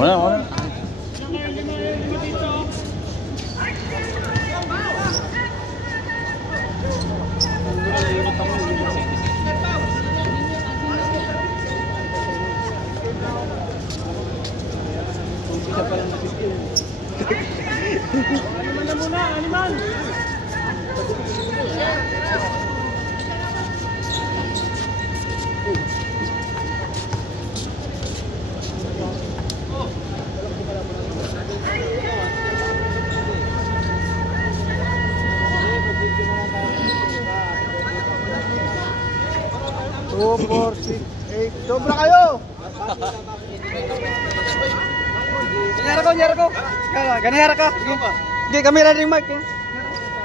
Wala, wala. Animal na muna, animal! Two, four, six, eight. Sobra kayo! Nyara ko. Ganyan ka. Sige, kamera rin Mark.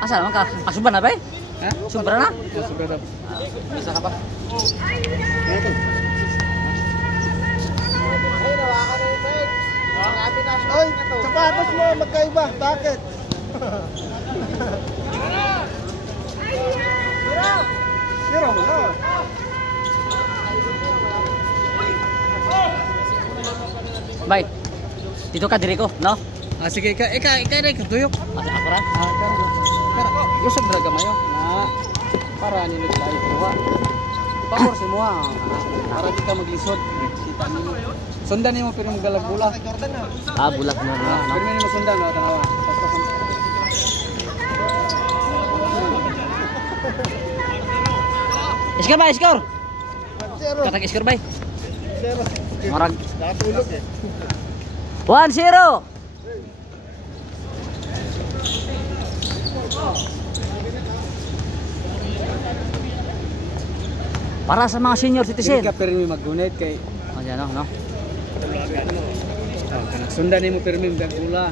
Asa naman ka? Asuban na ba eh? Ha? Sobra na? Sobra daw. Isa ka pa? Oy, sapatos mo magkaiba. Bakit? Zero mo na. Bay. Dito ka diri ko, no? Ah, sige, ika rin katuyok. Asa ako ra? Ah, pero usap talaga mayo na para nilo tayo kuha. Ipapor si mo ha. Para kita maglisod. Kita nimo. Sundan nimo pero magalag-bula. Ah, bulak na na. Pero nimo sundan no tanawa. Iskor bay, iskor. Zero. Katag iskor bay. Zero. Marag Nakatulog eh. 1-0. Para sa mga senior citizen. Hindi ka pero mag-donate kay Ayan no, no? sundan nimo pero magalag-bula.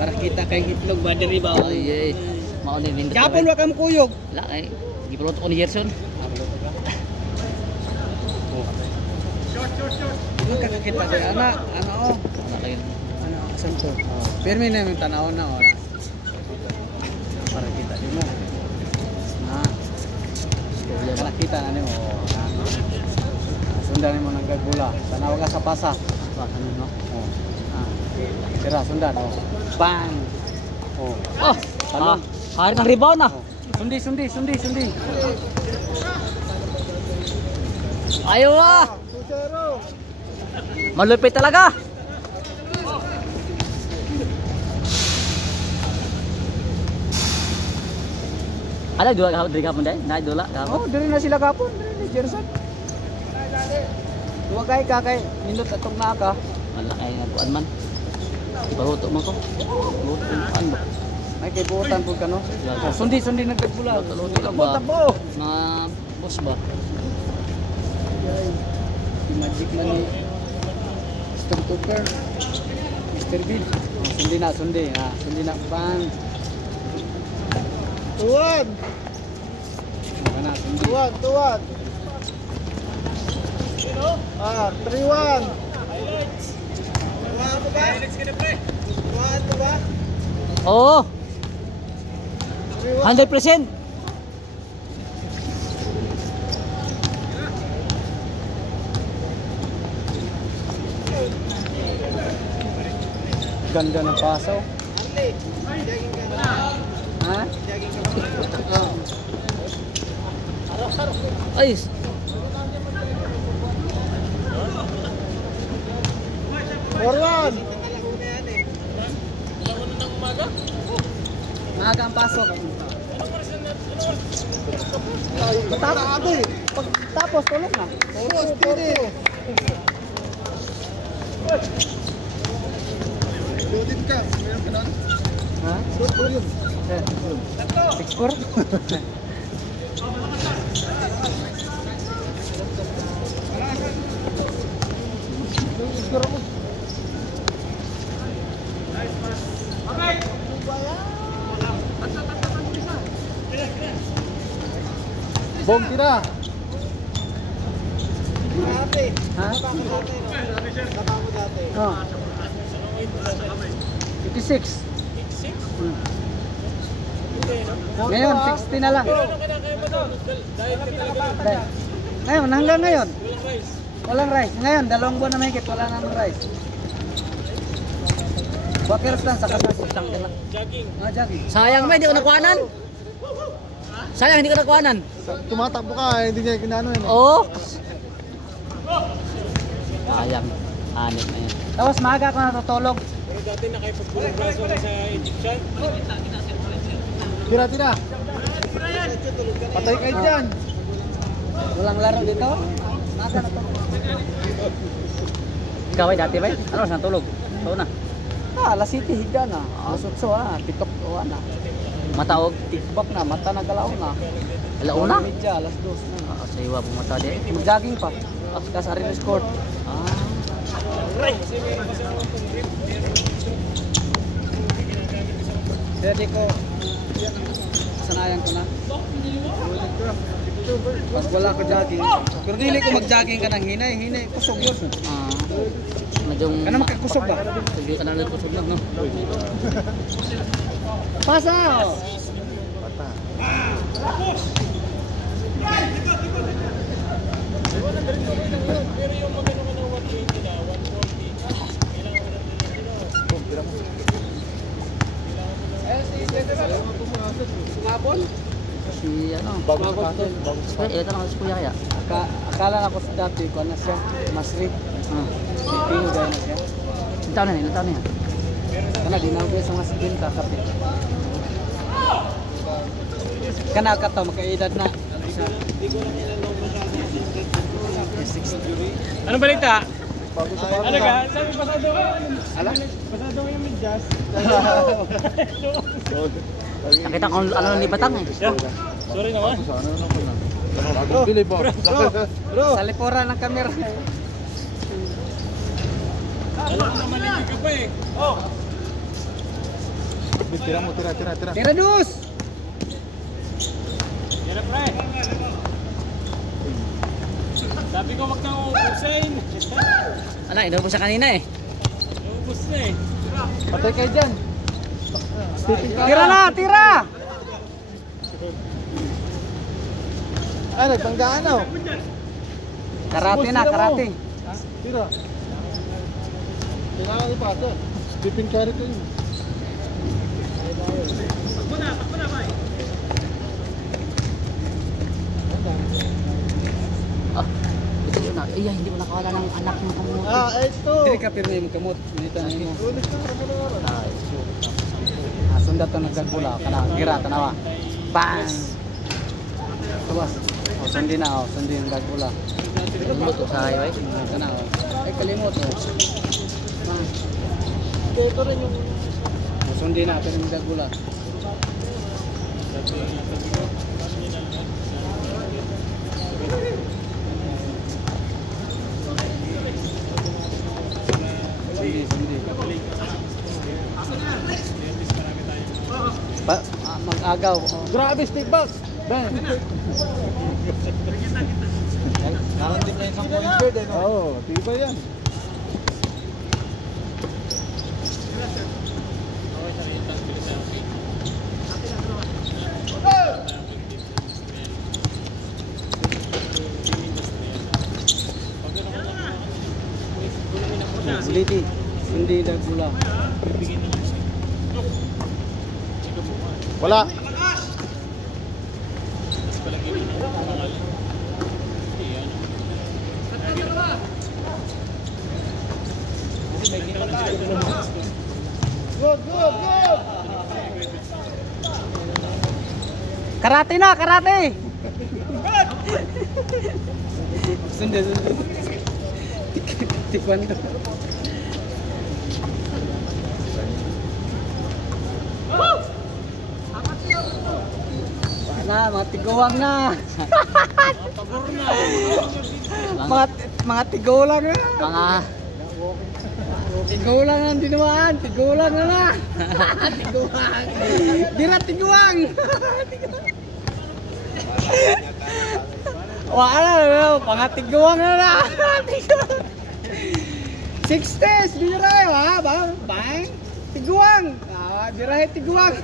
Para kita kay itlog ba diri ba? Ay, mao ni nindot. Yapon wa ka mo kuyog. La ay, gipulot ko ni Gerson. Ano kakakita ko anak, ano Ana kayo. ano asan to? Pero may namin tanaw na ora. Para kita di mo. Kala kita na nimo. Sundan mo nang gagbula. Tanaw ka sa pasa. Ba ano no? Oh. Tira sundan oh. Bang. Oh. Oh, Talon. hari ng rebound na. Sundi. Ayo ah. 2-0. Malupit talaga. Ada dua dari kapan deh? Nah, dua kapan? Oh, diri na sila kapon, diri ni Jerson. Duwa kay kakay nindot atong naa ka. Wala ay nagkuan man. Ipahuto mo ko. Luto an ba? May kay buotan pud kano. Sundi nagkagbula. Luto lang ba? Tabo. Mga boss ba? Magic man ni Mr. Cooper. Mr. Bean. Sundi na bang. Tuwad. Mana sundi. Tuwad. 3-1. Highlights ka na pre. Tuwad ba? Oo. 100%. Ganda ng pasaw. Ha? Ay. Forward. Maaga ang pasok. Pagtapos tulog na. Loaded ka. Meron ka nun? Ha? Load yun. 6-4? Bong tira. Ha? Oh. 56. Ngayon, 60 na lang. Ngayon, hanggang ngayon. Walang rice. Ngayon, 2 buwan na mahigit, wala nang rice. Bakers lang sa kasas lang lang. Ah, jogging. Sayang ba, hindi ko nakuhanan. Sayang, hindi ko nakuhanan. Tumatakbo ka, hindi niya kinano yun. Oo. Sayang. Hanip na yan. Tapos maaga ako natutulog. Tira, tira. Patay kayo dyan. Walang laro dito. Maaga natutulog. Ikaw ay dati ba? Ano, saan tulog? Oo na. Alas 7 higa na. Alas 8 pitok na. Mataog. Tikbak na, mata na galaw na. Alauna? Medya, alas 2 na. Sa iwa bumata di. Mag-jogging pa. Tapos Arenas Court. Ah. Pwede ko, sanayan ko na. Pag wala ko jogging. Pero dili ko mag-jogging ka ng hinay, kusog yun. Ah. Madyong... Ano magkakusog ba? Hindi ka na nagkusog lang, no? Pasa! Bata. Ngapon? Si ano? Bago sa kaso. Bago sa Eh, ilan ka si kuya kaya? Akala na ko sa dati ko na siya. Masri. Ah. Pipino gaya na siya. Ilan taon na yan? Ilan taon na yan? Kana dinaw ko sa mga sigin kakapit. Kana ka to makaedad na. Ano balita? Bago sa kaso. Ano ka? Sabi pasado ko. Ala? Pasado ko yung medyas. Nakita ko ano ni Batang eh. Sorry naman. Ano naman lang. Bagong bili ba? Sa lipura ng kamera. Alam mo naman hindi ka pa eh. Oh! Tira mo, tira. Tira dus! Yan na pre. Sabi ko wag kang uubusin. Ano, inubos siya kanina eh. Ubus na eh. Patay kayo dyan. Tira na! Tira! Ay, nagtanggaan na. Karate na, karate. Tira. Kailangan ni Pato. Stephen Curry ko yun. Takbo na, bay. Ah, ito yun na. Ay, hindi mo nakawala ng anak mo kamuti. Ito. Dili ka pirmi mo kamot. Dito na mo. Ulit ka naman na oras. Ay, Sundat to nagkagbula. Kana, gira, tanawa. Bang! Tuwas. O, sundi na, o. Sundi yung gagbula. lumot ko sa highway. Kana, o. Ay, kalimot, o. Bang! Ito rin yung... O, sundi na, pero yung gagbula. Sundi. Mag-agaw. Grabe, step back. Ben. Naroon din na isang point guard eh. Oo, tiba yan. Uliti. Sundi gagbula. Wala. Good. Karate na, karate! Sundi. Taekwondo. Na, mga tiguwang na. Pagor na. Mga tigulang na. Mga Tigulang na ang dinumaan. Tigulang na. Tiguang. Dira tiguang. Wala na. Mga tiguang na. 60s. Dira ha. Bang. Tiguang. Dira tiguang.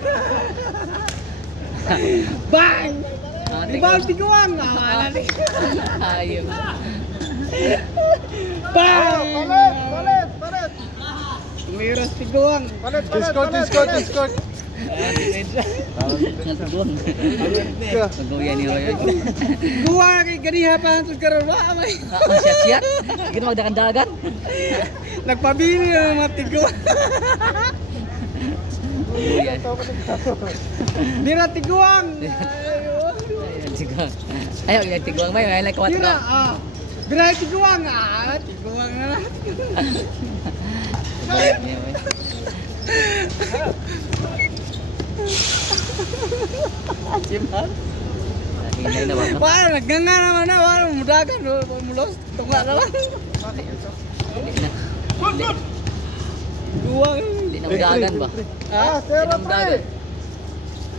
Bang! Di ba ang tiguang? ayun. Bang! Palit. Miras tiguang. Discord. Nagtugon. Pagduyan niyo yun. Guwa kay ganiha pa ang karon wa may. Siyat-siyat. Sige na magdagan-dagan. Nagpabili ng mga tiguang. Pagduyan. Dira tiguang. Ayaw, yung tiguang may. May like what Dira ka. Dira tiguang tiguang na. Simpan. Hinay na ba? Wala nagganga naman na wala mudagan mulos tunga na lang. Guwang. Hindi na magdagan ba? Sero Hindi na magdagan.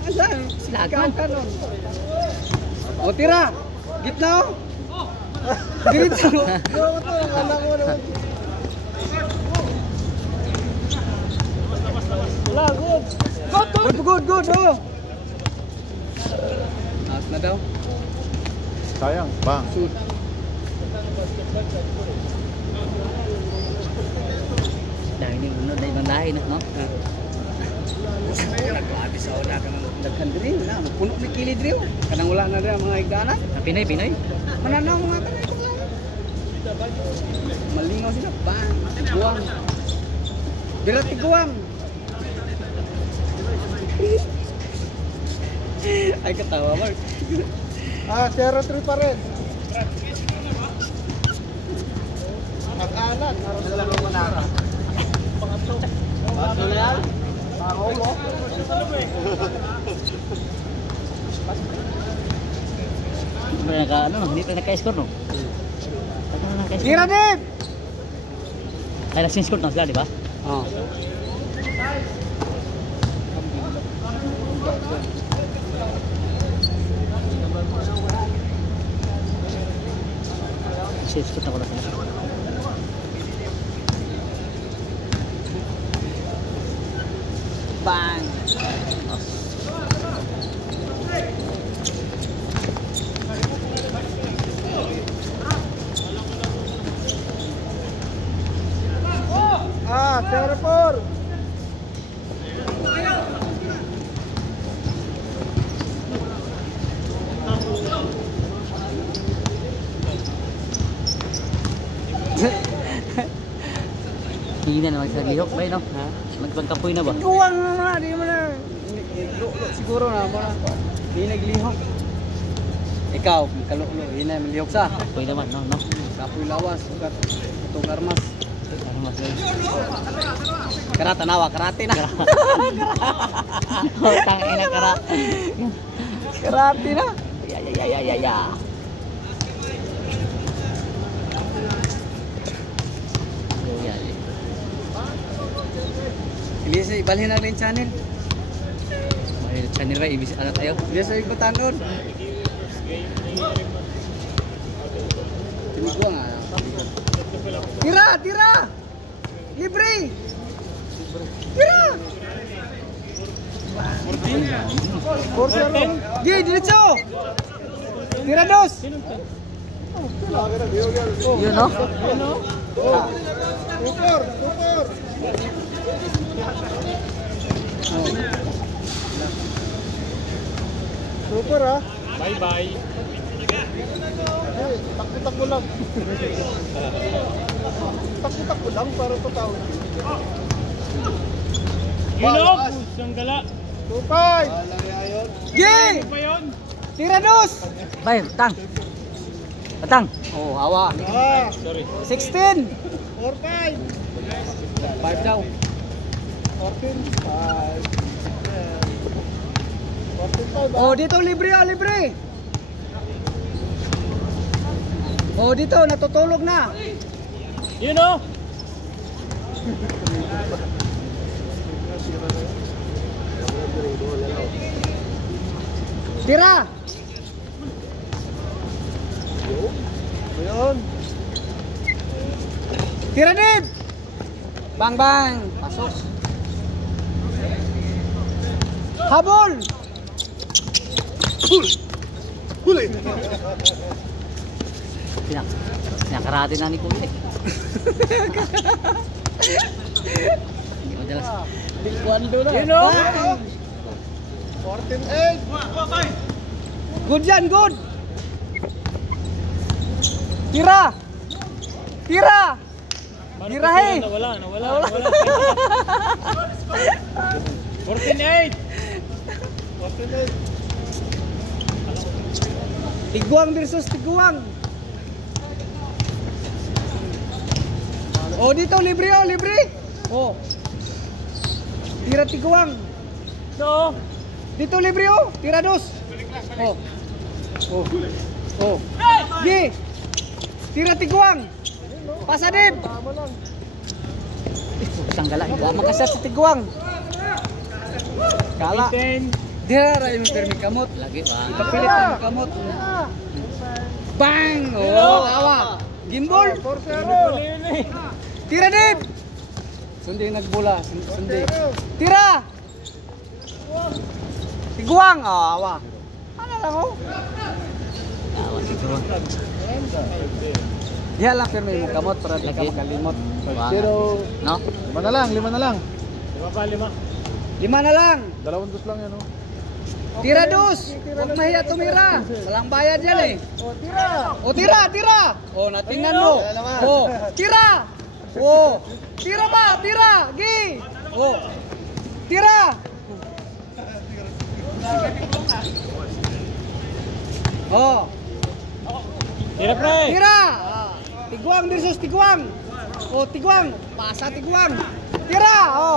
Asan? Silagan. Kanon. O tira. Gitna o. Diretso. Wala ko naman. Wala, good. Good. Oh. Taas na daw. Sayang, bang. Shoot. Dahil yung unod na ibang lahi na, no? Nagkabi sa una ka ng daghan diri na. Puno ni kili diri. Kanang wala na diri ang mga igdana. Pinoy. Mananaw mga kanay ko. Malingaw sila. Bang. Guwang. Dira tiguang. Ay katawa Mark. 0-3 pa rin. Mag-alan. Dalawa mo na. Pangatlo na yan. Pangulo. Hindi pa naka-score, no? Tira din. Ay, nasa-score na sila, di ba? Oh. Nasa-score na ko na sila. Bang. Terpur. Hindi na maglihok ba no? Ha? Magpagkapoy na ba? Guwang na di mo na. Siguro na mo na. Di naglihok. Ikaw, kalulo, di na maglihok sa. Kapoy naman, no? Kapoy lawas, ugat. Itong armas. Ano mas Karata nawa, karate na. tangin na kara. Karate na. Ya. Hindi sa ibalhin na rin channel. May channel ba ibis anak tayo? Hindi sa ikutan-on. Tinigwa nga. Tira! Libre! Tira! Gi, diretso! Tira dos! Yun, no? Super. Super ah. Bye-bye. Takbo lang. Takbo lang para totoo. Gilog! Isang gala. Tupay! Gi! Ano pa yun? Tira dos! Bay, Batang. Oh, hawa. Sorry. 16! 4-5. 5 daw. 14-5. Oh, dito libre. Oh, dito natutulog na. Yun o! Tira! Ayun. Tira din! Bang! Pasok! Habol! Huli! Pinakarate na ni Kuya. Dalas. You know? 14-8. Good yan, good. Tira. Tira. Tirahe. Nawala. 14-8. 14-8. Tiguang versus tiguang. Oh, dito libre oh, libre. Oh. Tira tiguang. So, Dito libre oh, tira dos. Oh. Oh. Oh. Gi. Tira tiguang. Pasadib. Sanggala. Wa makasya sa tiguang. Kala. 10. Dira ra yung permi kamot. Lagi ba? Kapilit ng kamot. Bang! Oh, awa. Gimbal. 4-0. Tira dib. Sundi nagbula, sundi. Tira. Tiguang, awa. Ano lang oh? Awan siguro. Diha lang permi mo kamot para di ka Lagi. makalimot. Pero, No? 5 na lang, 5 na lang. 5. 5 na lang. 2 dos lang yan, oh. Tira dos. Huwag mahiya tumira. Walang bayad yan eh. Oh, tira. O tira, tira. O natingnan mo. O tira. O tira ba, tira. Gi. O tira. O Tira, pre. tira. Tiguang versus tiguang. O tiguang. Pasa tiguang. Tira. O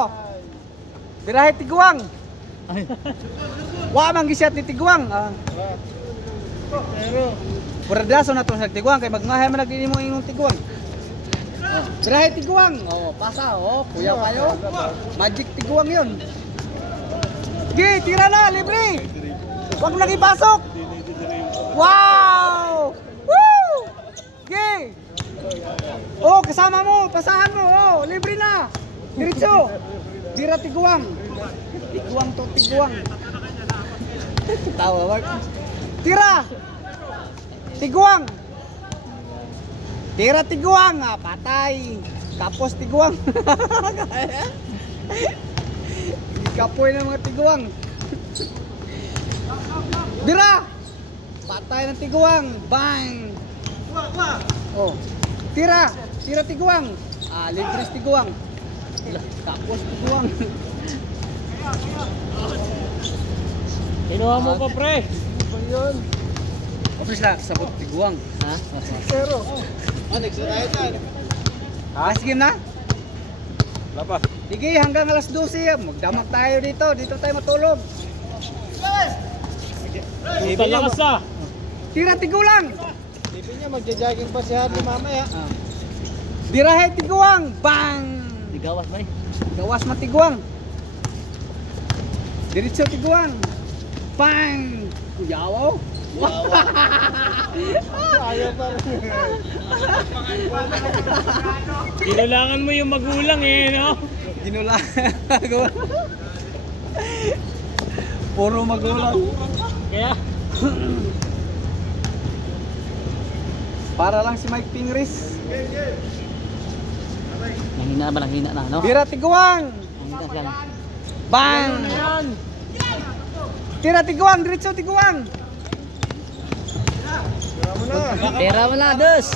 tirahe tiguang. Wa man gisyat ni tiguang. Perdaso na to sa tiguang kay magmahay man nagdili mo ingong tiguang. Tirahe tiguang. Oh, pasa oh, kuya kayo. Magic tiguang 'yon. Gi, tira na, libre. Wag nang ipasok. Wow! Woo! Gi. Oh, kasama mo, pasahan mo. Oh, libre na. Diretso. Tira tiguang. Tiguang to tiguang. Tawa Mark. Tira. Tiguang. Tira tiguang, patay. Tapos tiguang. Kapoy ng mga tiguang. Tira. Patay ng tiguang. Bang. Oh. Tira. Tira tiguang. Ligres tiguang. Tapos tiguang. Kinuha mo pa, pre. Office lang, sabot tiguang. Ha? 0. Next na tayo dyan. Sige na. Wala pa. Sige, hanggang alas 12. Magdamag tayo dito. Dito tayo matulog. Talakas ah. Tira tigulang. Tipin niya, magja-jogging pa si Harley mamaya. Dirahe tiguang. Bang! Digawas ba eh? Gawas matiguang. Diretso tiguang. Bang! Kuyawaw. Ayaw pa rin. Kinulangan mo yung magulang eh, no? Ginula. Puro magulang. Kaya, Para lang si Mike Pingris. Nanghina na, no? Tira tiguang. Nanghina siya lang. Bang! yan. Tira tiguang. Diretso tiguang. Pera mo na, dos!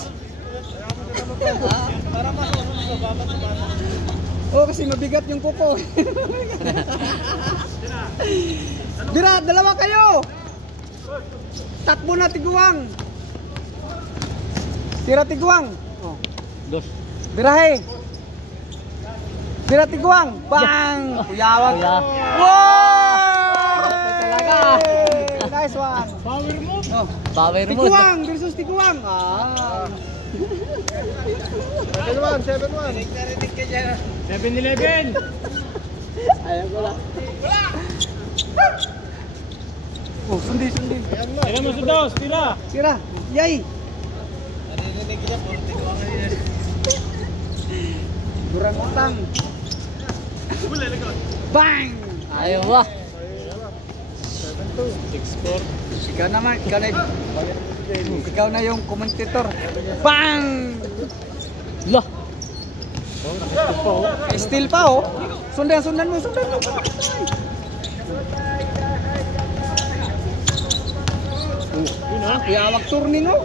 Oh, kasi mabigat yung kuko. Dira, dalawa kayo. Takbo na tiguang. Tira tiguang. Oh. Dos. Birahe. Tira tiguang. Bang! Kuyawag. Kuya. Wow! Talaga. Nice one. Power mo. Oh. Power mo. Tiguang versus tiguang. 7-1, 7-1. 7-11. Ayaw ko lang. Oh, sundi. Tira mo sa dos, tira. Tira. Yay. Narinig niya, puro tiguangan niya. Durang utang. Bang! Ayaw ba? 6-4. Ikaw na yung commentator. Bang! Lah! Still pa oh. Sundan mo. Yun ah. Yawak turning oh.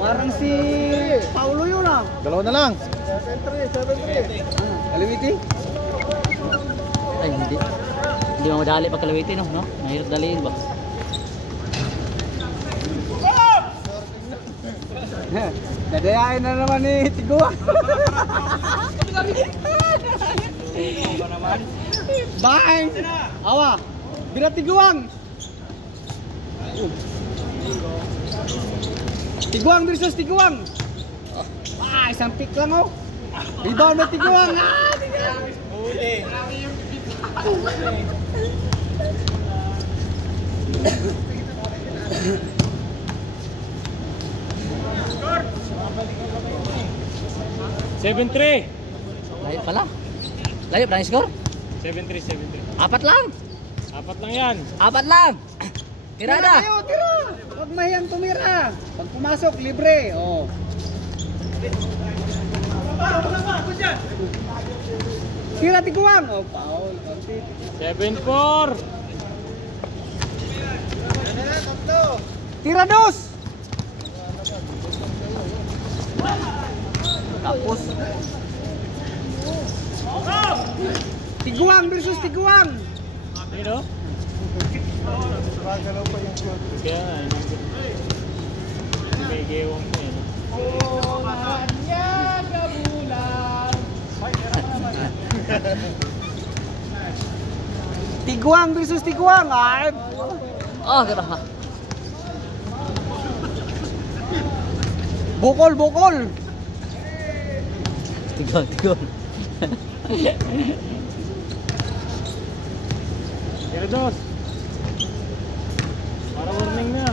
Parang si Paulo yun ah. Dalawa na lang. Kaliwiti? Ay, hindi. Hindi mo madali pag kalawitin, no? Mahirap daliin ba? Dadayain na naman ni Tiguan. Bang! Awa! Bila Tiguan! Tiguan versus Tiguan! Ah, isang pick lang oh! Rebound na Tiguan! Ah, Tiguan! Uli. Seven three. Layo pala. Layo pa ang score? 7-3, 7-3. Apat lang. Apat lang yan. Apat lang. Tira Tirada. kayo, tira! Huwag mahiyang tumira! Pag pumasok, libre! Oh. Tira Tiguan! Oh, foul. 7-4. Tira dos! Tapos Tiguan versus Tiguan! Yun o. Kaya nga, hindi may gewang mo yun. Tiguan versus Tiguan! Ay! Oh, gano'n. Bukol! Tigon. Tira dos. Para warning na.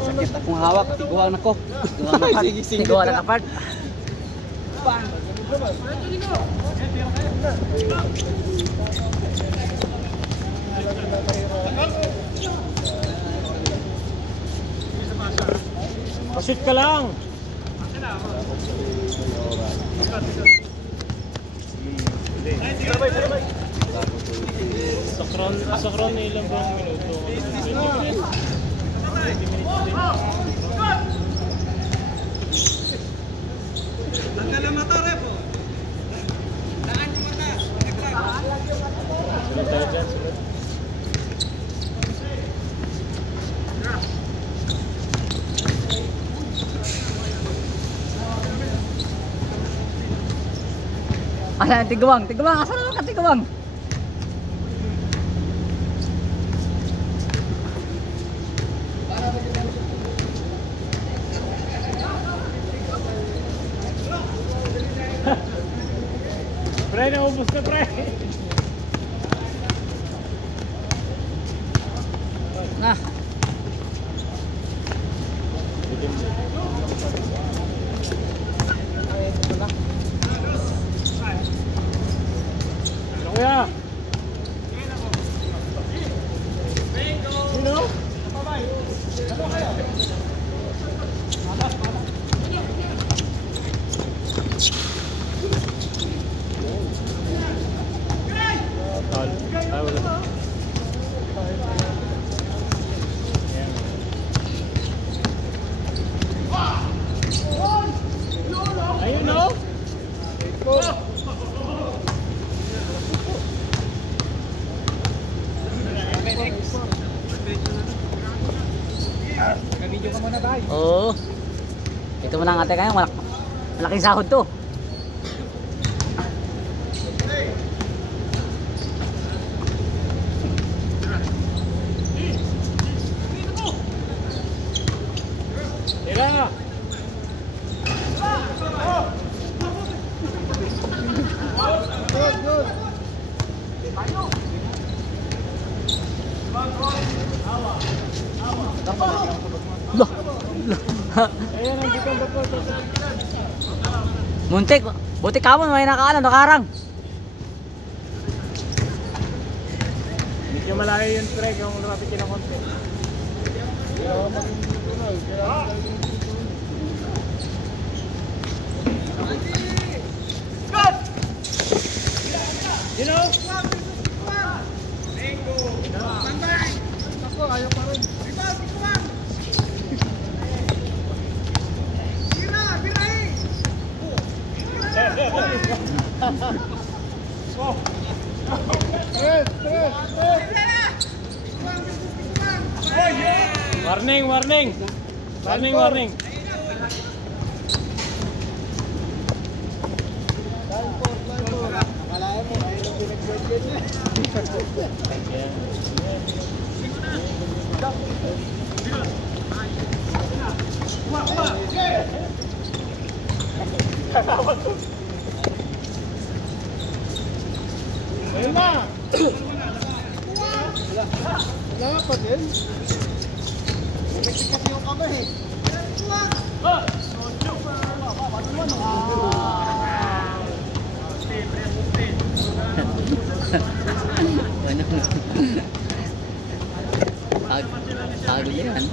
Sakit akong hawak, Tiguan ako. Tigo na kapart. Pashoot ka lang. Sakron na ilang bang minuto? 20 minutes. 20 minutes din. Sunod tayo dyan, sunod. Ayan, Tiguan. Asa naman ka, Tiguan? Pre, naubos na pre. Nah. Ano kaya? Sino? Ay, wala. Ayun no? Nag-video ka muna tayo. Oo. Ito mo lang ate kayo, malaking sahod to. Tira! Loh. Ayan ang butang dapat. Muntik. Buti ka mo, may nakarang. Medyo malayo yung track kung lumapit ka ng konti. Go! Warning, warning. Warning, warning. Akalain mo, ayun ang pinag-budget niya. Ayun na! Wala pa din. Bumigit kasi yung kamay. Ano? Pagod yan.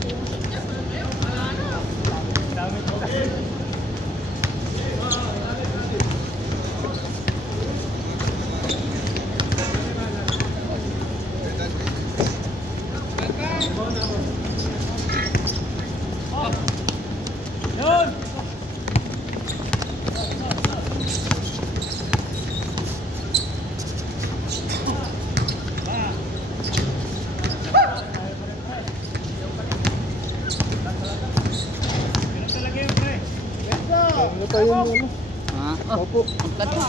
Yun! Ano pa yun ano? Ha? Opo. Ang kato.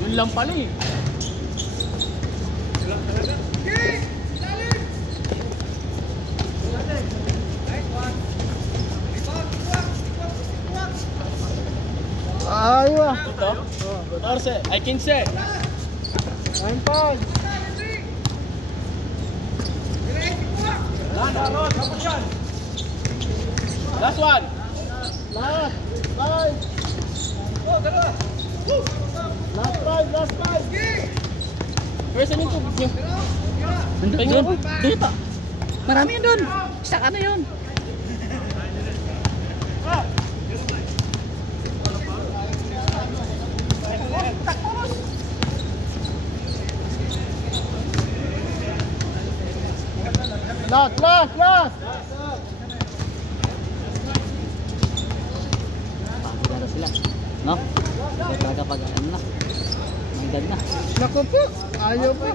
Yun lang pala eh. Ayaw ah. Ito? 14. Ay, 15. I'm fine. Last one. Last. Five. Last five. Where's the yung tubig nyo? Nandun yun. Doon pa. Marami yun doon. Isa ka na yun. Last. Pagod na sila. No? Kaya talaga pag ano na. May edad na. Naku po. Ayaw po.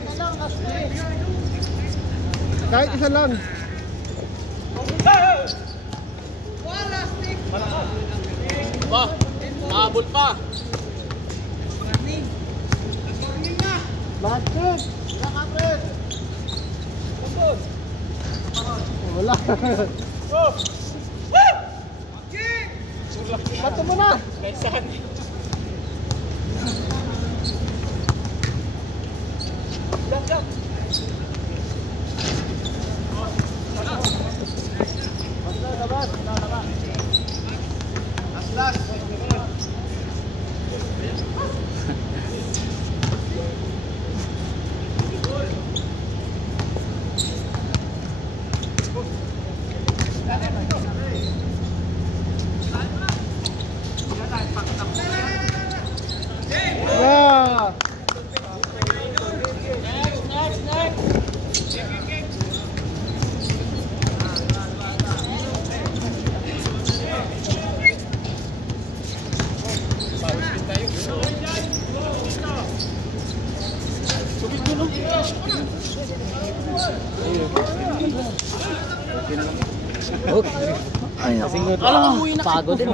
Kahit isa lang. Ba, maabot pa. Bakit? Wala. Bato mo na. Kaisan. Yeah. Okay. Ay, pagod din.